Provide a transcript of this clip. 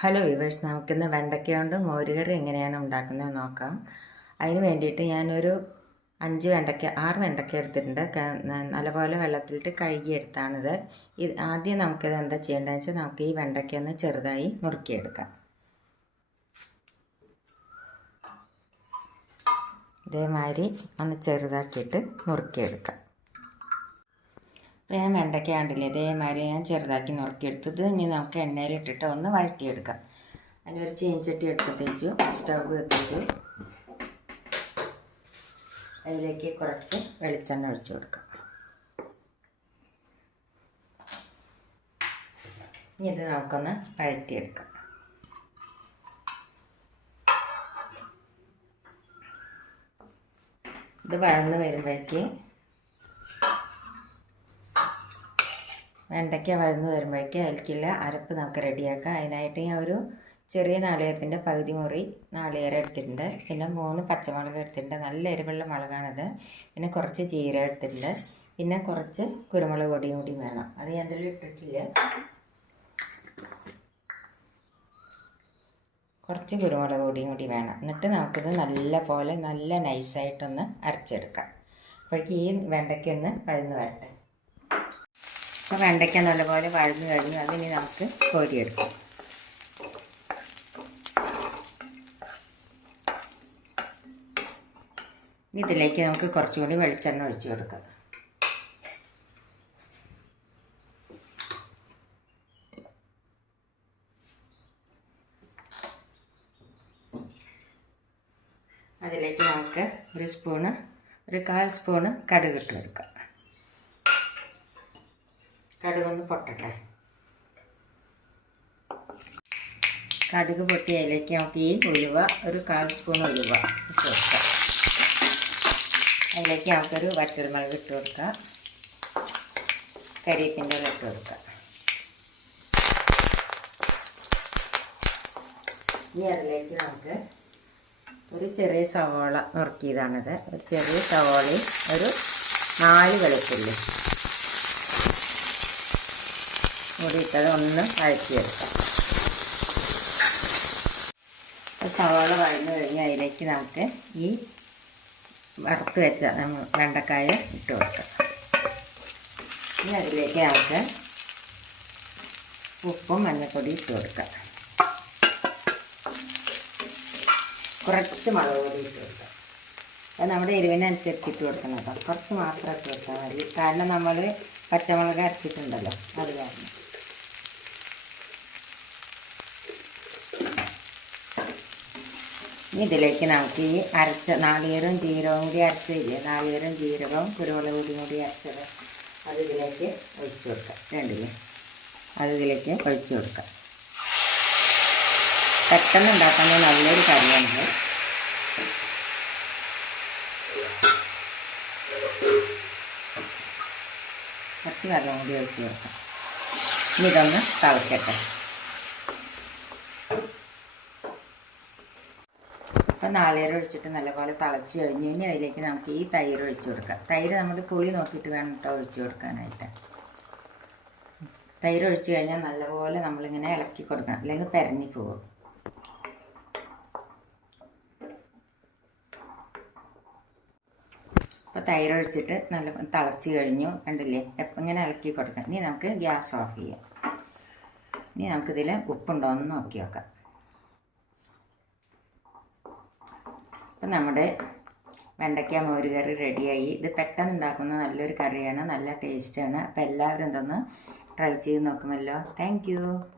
Hello viewers, നമുക്കിന്ന് വെണ്ടയ്ക്ക കൊണ്ട് മോരുകറി എങ്ങനെയാണ് ഉണ്ടാക്കുന്നത് നോക്കാം. അതിന് വേണ്ടിയിട്ട് ഞാനൊരു 6 വെണ്ടയ്ക്ക എടുത്തിട്ടുണ്ട്. നല്ലപോലെ വെള്ളത്തിലിട്ട് കഴുകിയെടുത്താണിത്. ആദ്യം നമുക്കിത് എന്താ ചെയ്യേണ്ടതെന്ന് വെച്ചാൽ നമുക്ക് ഈ വെണ്ടയ്ക്ക ഒന്ന് ചെറുതായി നുറുക്കിയെടുക്കാം. ഇതേമാതിരി ഒന്ന് ചെറുതാക്കിയിട്ട് നുറുക്കിയെടുക്കാം. ഞാൻ വെണ്ടയ്ക്ക കണ്ടില്ലേ, ഇതേമാതിരി ഞാൻ ചെറുതാക്കി നുറുക്കിയെടുത്തത്. ഇനി നമുക്ക് എണ്ണയിലിട്ടിട്ട് ഒന്ന് വഴറ്റിയെടുക്കാം. അതിനൊരു ചീനച്ചട്ടി എടുത്ത് സ്റ്റവ് കത്തിച്ചു. അതിലേക്ക് കുറച്ച് വെളിച്ചെണ്ണ ഒഴിച്ചു കൊടുക്കാം. ഇനി ഇത് നമുക്കൊന്ന് വഴറ്റിയെടുക്കാം. ഇത് വഴന്ന് വരുമ്പോഴേക്ക് വെണ്ടയ്ക്ക വഴന്ന് വരുമ്പോഴേക്ക് അതിലേക്കുള്ള അരപ്പ് നമുക്ക് റെഡിയാക്കാം. അതിനായിട്ട് ഞാൻ ഒരു ചെറിയ നാളികേരത്തിൻ്റെ പകുതി മുറി നാളികേരം എടുത്തിട്ടുണ്ട്. പിന്നെ 3 പച്ചമുളക് എടുത്തിട്ടുണ്ട്. നല്ല എരിവുള്ള മുളകാണിത്. പിന്നെ കുറച്ച് ജീരകം എടുത്തിട്ടുണ്ട്. പിന്നെ കുറച്ച് കുരുമുളക് പൊടിയും കൂടി വേണം. അത് ഞാൻ ഇതിൽ ഇട്ടിട്ടില്ല. കുറച്ച് കുരുമുളക് പൊടിയും കൂടി വേണം. എന്നിട്ട് നമുക്കിത് നല്ല നൈസായിട്ടൊന്ന് അരച്ചെടുക്കാം. അപ്പോഴേക്ക് ഈ വെണ്ടയ്ക്ക ഒന്ന് വഴന്ന് വരട്ടെ. അപ്പോൾ വെണ്ടയ്ക്ക നല്ലപോലെ വഴന്ന് കഴിഞ്ഞു. അതിനി നമുക്ക് കോരിയെടുക്കാം. ഇതിലേക്ക് നമുക്ക് കുറച്ചുകൂടി വെളിച്ചെണ്ണ ഒഴിച്ചു കൊടുക്കാം. അതിലേക്ക് നമുക്ക് ഒരു 1/4 സ്പൂണ് കടുക് ഇട്ട് കൊടുക്കാം. കടുകൊന്ന് പൊട്ടട്ടെ. കടുക് പൊട്ടി അതിലേക്ക് നമുക്ക് ഈ ഉലുവ ഒരു 1/4 സ്പൂൺ ഉലുവ ഇട്ട് കൊടുക്കാം. അതിലേക്ക് നമുക്കൊരു വറ്റൽമുളക് ഇട്ട് കൊടുക്കാം. കരിവേപ്പിൻ്റെ ഇല ഇട്ട് കൊടുക്കാം. ഇനി അതിലേക്ക് നമുക്ക് ഒരു ചെറിയ സവാള നുറുക്കിയതാണിത്. ഒരു ചെറിയ സവാളയും ഒരു 4 വെളുത്തുള്ളി കൂടി ഇട്ടത് ഒന്ന് വഴറ്റിയെടുക്കാം. സവാള വഴന്നു കഴിഞ്ഞ് അതിലേക്ക് നമുക്ക് ഈ വറുത്ത് വെച്ച വെണ്ടക്കായ ഇട്ട് കൊടുക്കാം. ഇനി അതിലേക്ക് നമുക്ക് ഉപ്പും മഞ്ഞൾപ്പൊടി ഇട്ട് കൊടുക്കാം. കുറച്ച് മുളക് പൊടി ഇട്ട് കൊടുക്കാം. അത് നമ്മുടെ എരിവിനനുസരിച്ച് ഇട്ട് കൊടുക്കണം കേട്ടോ. കുറച്ച് മാത്രം ഇട്ട് കൊടുത്താൽ മതി. കാരണം നമ്മൾ പച്ചമുളക് അരച്ചിട്ടുണ്ടല്ലോ, അത് കാരണം. ഇതിലേക്ക് നമുക്ക് ഈ അരച്ച നാളികേരവും ജീരകവും കൂടി അരച്ചില്ലേ, നാളികേരവും ജീരകവും കുരുമുളക് പൊടിയും കൂടി അരച്ചത് അത് ഇതിലേക്ക് ഒഴിച്ചു കൊടുക്കാം. രണ്ടില്ലേ, അത് ഇതിലേക്ക് ഒഴിച്ചു കൊടുക്കാം. പെട്ടെന്ന് ഉണ്ടാക്കാൻ നല്ലൊരു കറിയാണിത്. കുറച്ച് വെള്ളം കൂടി ഒഴിച്ച് കൊടുക്കാം. ഇനി ഇതൊന്ന് തിളക്കട്ടെ. അപ്പം നാളികേരം ഒഴിച്ചിട്ട് നല്ലപോലെ തിളച്ച് കഴിഞ്ഞ് ഇനി അതിലേക്ക് നമുക്ക് ഈ തൈര് ഒഴിച്ച് കൊടുക്കാം. തൈര് നമ്മൾ പുളി നോക്കിയിട്ട് വേണം കേട്ടോ ഒഴിച്ച് കൊടുക്കാനായിട്ട്. തൈര് ഒഴിച്ച് കഴിഞ്ഞാൽ നല്ലപോലെ നമ്മളിങ്ങനെ ഇളക്കി കൊടുക്കണം, അല്ലെങ്കിൽ പെരഞ്ഞി പോകും. അപ്പോൾ തൈര് ഒഴിച്ചിട്ട് നല്ല തിളച്ച് കഴിഞ്ഞു, കണ്ടില്ലേ. എപ്പം ഇങ്ങനെ ഇളക്കി കൊടുക്കാം. ഇനി നമുക്ക് ഗ്യാസ് ഓഫ് ചെയ്യാം. ഇനി നമുക്കിതിൽ ഉപ്പുണ്ടോ എന്ന് നോക്കി നോക്കാം. അപ്പം നമ്മുടെ വെണ്ടയ്ക്ക മോരുകറി റെഡിയായി. ഇത് പെട്ടെന്ന് ഉണ്ടാക്കുന്ന നല്ലൊരു കറിയാണ്, നല്ല ടേസ്റ്റാണ്. അപ്പോൾ എല്ലാവരും ഇതൊന്ന് ട്രൈ ചെയ്ത് നോക്കുമല്ലോ. Thank you.